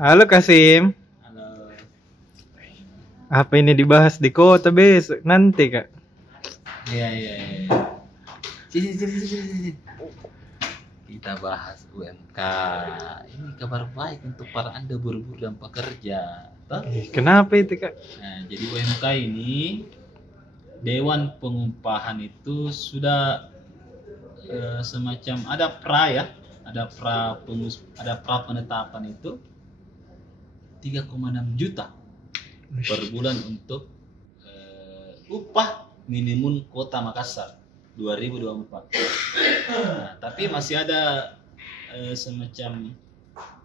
Halo Kasim, Halo. apa ini dibahas di kota besok nanti Kak? Iya. Sini. Kita bahas UMK. Ini kabar baik untuk para Anda buruh dan pekerja. Toh? Kenapa itu Kak? Nah, jadi UMK ini Dewan Pengupahan itu sudah semacam ada pra ya, ada pra penetapan itu 3,6 juta per bulan untuk upah minimum kota Makassar 2024. Nah, tapi masih ada semacam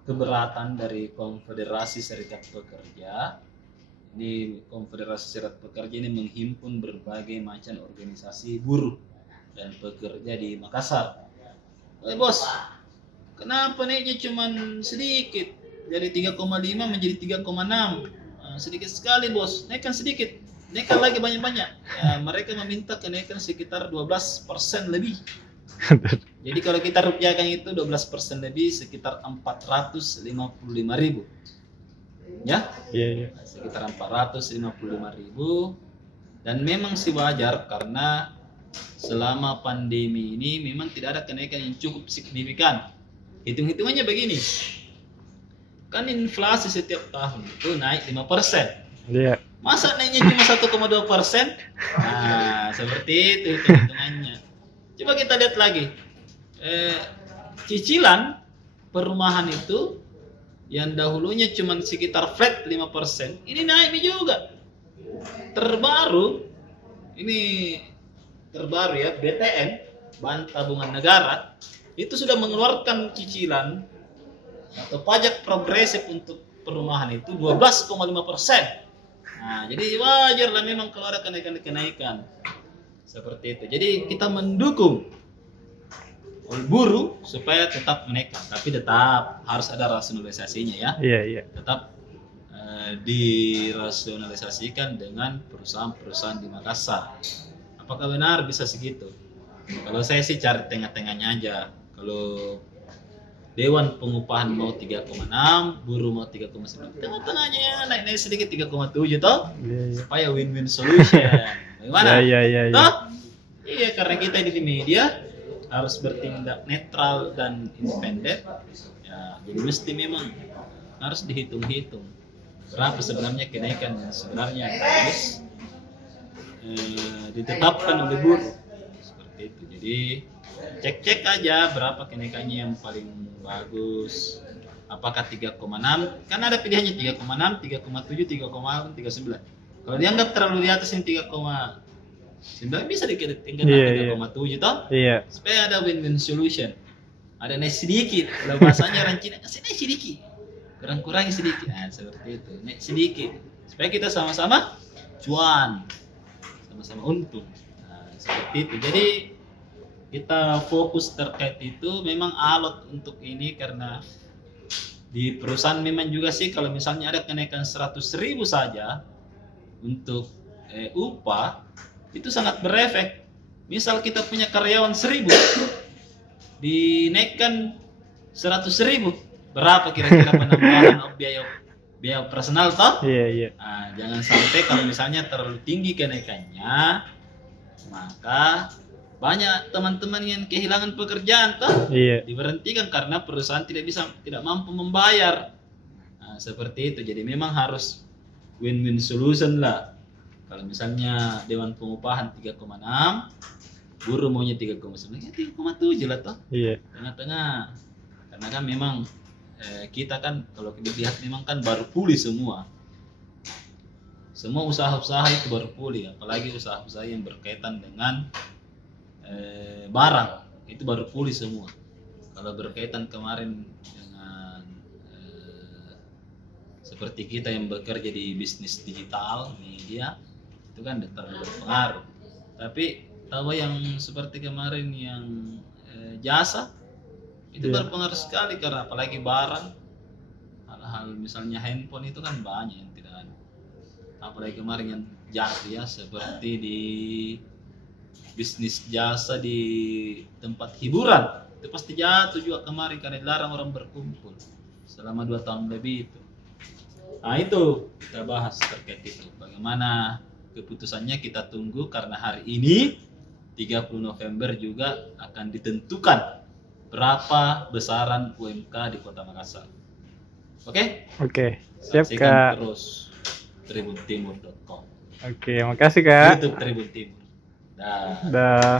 keberatan dari Konfederasi Serikat Pekerja. Ini Konfederasi Serikat Pekerja ini menghimpun berbagai macam organisasi buruh dan pekerja di Makassar. Bos, kenapa naiknya cuma sedikit? Dari 3,5 menjadi 3,6. Sedikit sekali bos, naikkan sedikit, naikkan lagi banyak-banyak. Ya, mereka meminta kenaikan sekitar 12% lebih. Jadi kalau kita rupiahkan itu 12% lebih sekitar 455.000. Ya? Iya. Sekitar 455.000. Dan memang sih wajar karena selama pandemi ini memang tidak ada kenaikan yang cukup signifikan. Hitung-hitungannya begini. Kan inflasi setiap tahun itu naik 5%. Iya. Masa naiknya cuma 1,2%? Nah, seperti itu hitung-hitungannya. Coba kita lihat lagi. Cicilan perumahan itu yang dahulunya cuma sekitar flat 5%, ini naik juga. Terbaru ya, BTN, Bahan Tabungan Negara, itu sudah mengeluarkan cicilan atau pajak progresif untuk perumahan itu 12,5%. Nah, jadi wajar lah memang kalau ada kenaikan seperti itu. Jadi kita mendukung buruh supaya tetap menaikkan, tapi tetap harus ada rasionalisasinya ya. Iya. Tetap dirasionalisasikan dengan perusahaan-perusahaan di Makassar. Apakah benar bisa segitu? Kalau saya sih cari tengah-tengahnya aja. Kalau Dewan Pengupahan mau 3,6, buruh mau 3,9. Tengah-tengahnya ya, naik sedikit 3,7 toh. Iya. Supaya win-win solution. Bagaimana? Iya. Toh? Iya, karena kita di media harus bertindak netral dan independen. Ya, jadi mesti memang harus dihitung-hitung berapa sebenarnya kenaikan yang sebenarnya harus ditetapkan oleh buruh. Seperti itu. Jadi cek aja berapa kenaikannya yang paling bagus. Apakah 3,6? Kan ada pilihannya 3,6, 3,7, 3,8, 3,9. Kalau dianggap terlalu di atas yang 3,9 bisa ditingkatkan 3,7 toh? Iya. Supaya ada win-win solution. Ada naik sedikit. Kalau bahasanya orang Cina kasih naik sedikit. Kurang-kurangi sedikit. Nah, seperti itu. Naik sedikit. Supaya kita sama-sama cuan. Sama-sama untung. Nah, seperti itu. Jadi kita fokus terkait itu memang alot untuk ini karena di perusahaan memang juga sih kalau misalnya ada kenaikan 100.000 saja untuk upah itu sangat berefek. Misal kita punya karyawan 1.000 dinaikkan 100.000, berapa kira-kira penambahan biaya personal toh? Iya. Nah, jangan sampai kalau misalnya terlalu tinggi kenaikannya, maka banyak teman-teman yang kehilangan pekerjaan toh, diberhentikan karena perusahaan tidak mampu membayar. Nah, seperti itu. Jadi memang harus win-win solution lah. Kalau misalnya Dewan Pengupahan 3,6, buruh maunya 3,9, ya 3,7 lah toh. Iya. Tengah-tengah. Karena kan memang kita kan kalau dilihat memang kan baru pulih semua. Semua usaha-usaha itu baru pulih, apalagi usaha-usaha yang berkaitan dengan barang itu baru pulih semua. Kalau berkaitan kemarin dengan seperti kita yang bekerja di bisnis digital media itu kan terlalu berpengaruh. Tapi tahu yang seperti kemarin yang jasa itu berpengaruh sekali karena apalagi barang, hal-hal misalnya handphone itu kan banyak yang tidak ada. Apalagi kemarin yang jatuh ya seperti di bisnis jasa di tempat hiburan itu pasti jatuh juga kemarin karena dilarang orang berkumpul. selama 2 tahun lebih itu. Nah itu kita bahas terkait itu. Bagaimana keputusannya kita tunggu karena hari ini 30 November juga akan ditentukan berapa besaran UMK di Kota Makassar. Oke? Oke, siap Saksikan Kak. terus tribuntimur.com. Oke, makasih Kak. YouTube Tribun Timur. Dah. Dah.